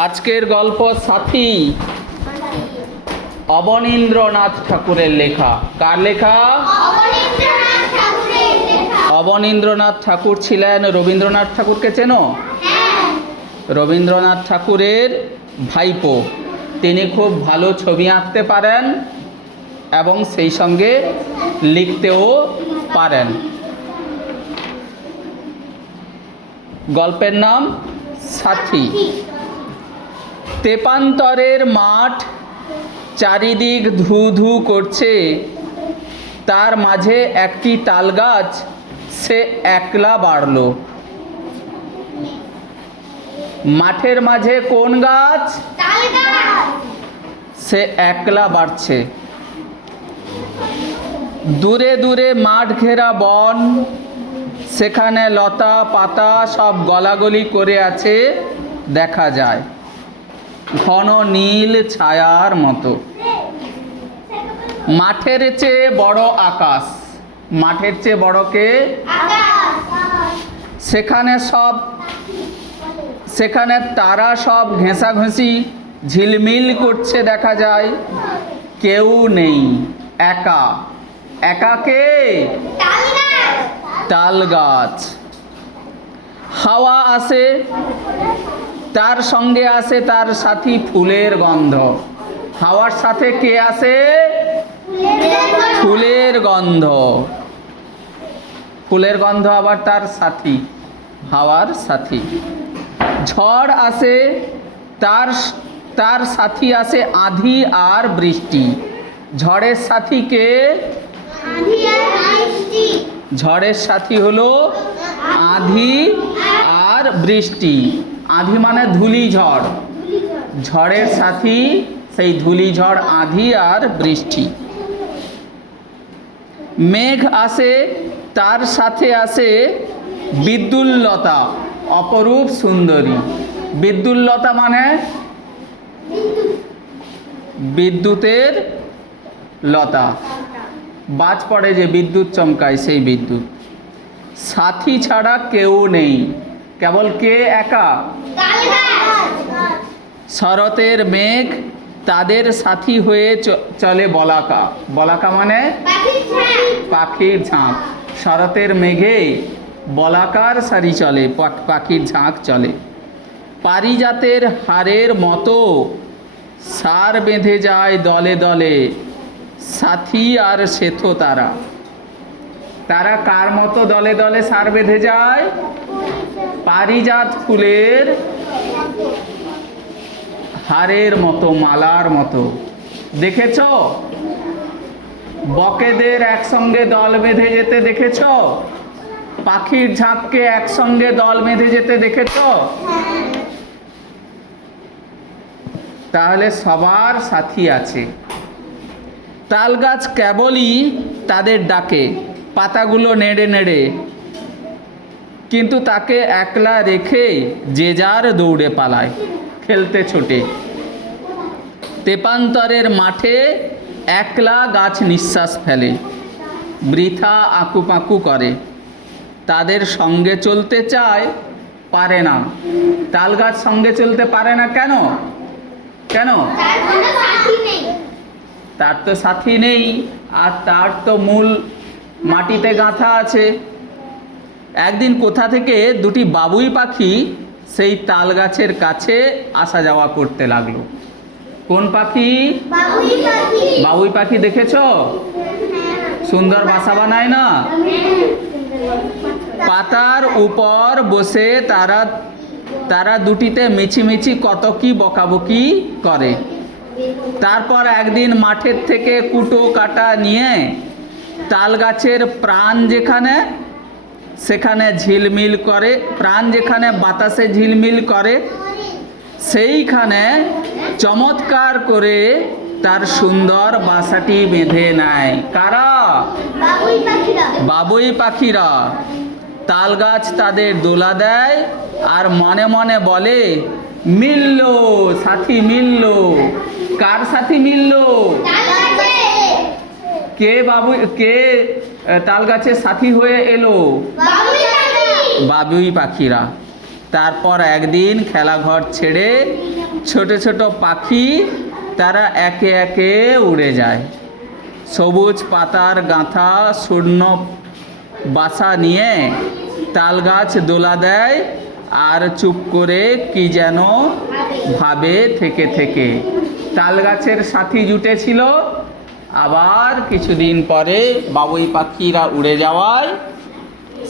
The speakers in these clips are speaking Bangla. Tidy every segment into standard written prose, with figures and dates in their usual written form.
আজকের গল্প সাথী অবনীন্দ্রনাথ ঠাকুরের লেখা। কার লেখা? অবনীন্দ্রনাথ ঠাকুর ছিলেন রবীন্দ্রনাথ ঠাকুরকে চেনো? রবীন্দ্রনাথ ঠাকুরের ভাইপো। তিনি খুব ভালো ছবি আঁকতে পারেন এবং সেই সঙ্গে লিখতেও পারেন। গল্পের নাম সাথী। তেপান্তরের মাঠ চারিদিক ধু ধু করছে, তার মাঝে একটি তালগাছ সে একলা বাড়ল। মাঠের মাঝে কোন গাছ? সে একলা বাড়ছে। দূরে দূরে মাঠ ঘেরা বন, সেখানে লতা পাতা সব গলাগলি করে আছে দেখা যায়, ঘন নীল ছায়ার মতো। মাঠের চেয়ে বড় আকাশ। মাঠের চেয়ে বড় কে? সেখানে তারা সব ঘেঁষাঘেঁষি ঝিলমিল করছে দেখা যায়। কেউ নেই, একা। একা কে? তাল গাছ। হাওয়া আসে, তার সঙ্গে আসে তার সাথী ফুলের গন্ধ। হাওয়ার সাথে কে আসে? ফুলের গন্ধ। ফুলের গন্ধ আবার তার সাথী, হাওয়ার সাথী। ঝড় আসে, তার সাথী আসে আঁধি আর বৃষ্টি। ঝড়ের সাথী কে? ঝড়ের সাথী হলো আঁধি আর বৃষ্টি। আঁধি মানে ধূলি ঝড়, ঝড়ের সাথী সেই ধূলি ঝড় আঁধি আর বৃষ্টি। মেঘ আসে, তার সাথে আসে বিদ্যুল্লতা, অপরূপ সুন্দরী। বিদ্যুল্লতা মানে বিদ্যুতের লতা, বাজ পড়ে যে বিদ্যুৎ চমকায় সেই বিদ্যুৎ। সাথী ছাড়া কেউ নেই, কেবল কে একা? শরতের মেঘ তাদের সাথী হয়ে চলে বলাকা। বলাকা মানে পাখির ঝাঁক। শরতের মেঘে বলাকার সারি চলে, পাখির ঝাঁক চলে। পারিজাতের হারের মতো সার বেঁধে যায় দলে দলে, সাথী আর সেথো তারা। তারা কার মতো দলে দলে সার বেঁধে যায়? পারিজাত ফুলের হারের মতো, মালার মতো। দেখেছ বকেদের একসঙ্গে দল বেঁধে যেতে? দেখেছ পাখির ঝাঁককে একসঙ্গে দল বেঁধে যেতে? দেখেছ? তাহলে সবার সাথী আছে। তাল গাছ কেবলই তাদের ডাকে, পাতাগুলো নেড়ে নেড়ে, কিন্তু তাকে একলা রেখে যে যার দৌড়ে পালায়, খেলতে ছোটে। তেপান্তরের মাঠে একলা গাছ নিঃশ্বাস ফেলে, বৃথা আঁকুপাঁকু করে। তাদের সঙ্গে চলতে চায়, পারে না। তাল গাছ সঙ্গে চলতে পারে না কেন? কেন? তার তো সাথী নেই, আর তার তো মূল মাটিতে গাঁথা আছে। একদিন কোথা থেকে দুটি বাবুই পাখি সেই তাল গাছের কাছে আসা যাওয়া করতে লাগলো। কোন পাখি? বাবুই পাখি। দেখেছ সুন্দর বাসা বানায় না? পাতার উপর বসে তারা দুটিতে মিছিমিছি কত কি বকাবকি করে। তারপর একদিন মাঠের থেকে কুটো কাটা নিয়ে তাল গাছের প্রাণ যেখানে, সেখানে ঝিলমিল করে, প্রাণ যেখানে বাতাসে ঝিলমিল করে, সেইখানে চমৎকার করে তার সুন্দর বাসাটি বেঁধে নেয়। কারা? বাবুই পাখিরা। তাল গাছ তাদের দোলা দেয় আর মনে মনে বলে, মিলল সাথী, মিলল। কার সাথী মিলল? কে তাল গাছের সাথী হয়ে এলো? বাবুই পাখিরা। তারপর একদিন খেলাঘর ছেড়ে ছোট ছোট পাখি তারা একে একে উড়ে যায়। সবুজ পাতার গাঁথা শূন্য বাসা নিয়ে তাল গাছ দোলা দেয় আর চুপ করে কি যেন ভাবে থেকে থেকে। তাল গাছের সাথী জুটেছিল, আবার কিছুদিন পরে বাবুই পাখিরা উড়ে যাওয়ায়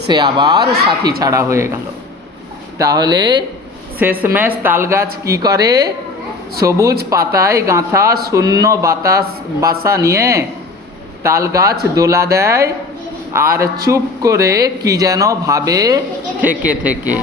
সে আবার সাথী ছাড়া হয়ে গেল। তাহলে শেষমেশ তাল গাছ কী করে? সবুজ পাতায় গাঁথা শূন্য বাসা নিয়ে তাল গাছ দোলা দেয় আর চুপ করে কি যেন ভাবে থেকে থেকে।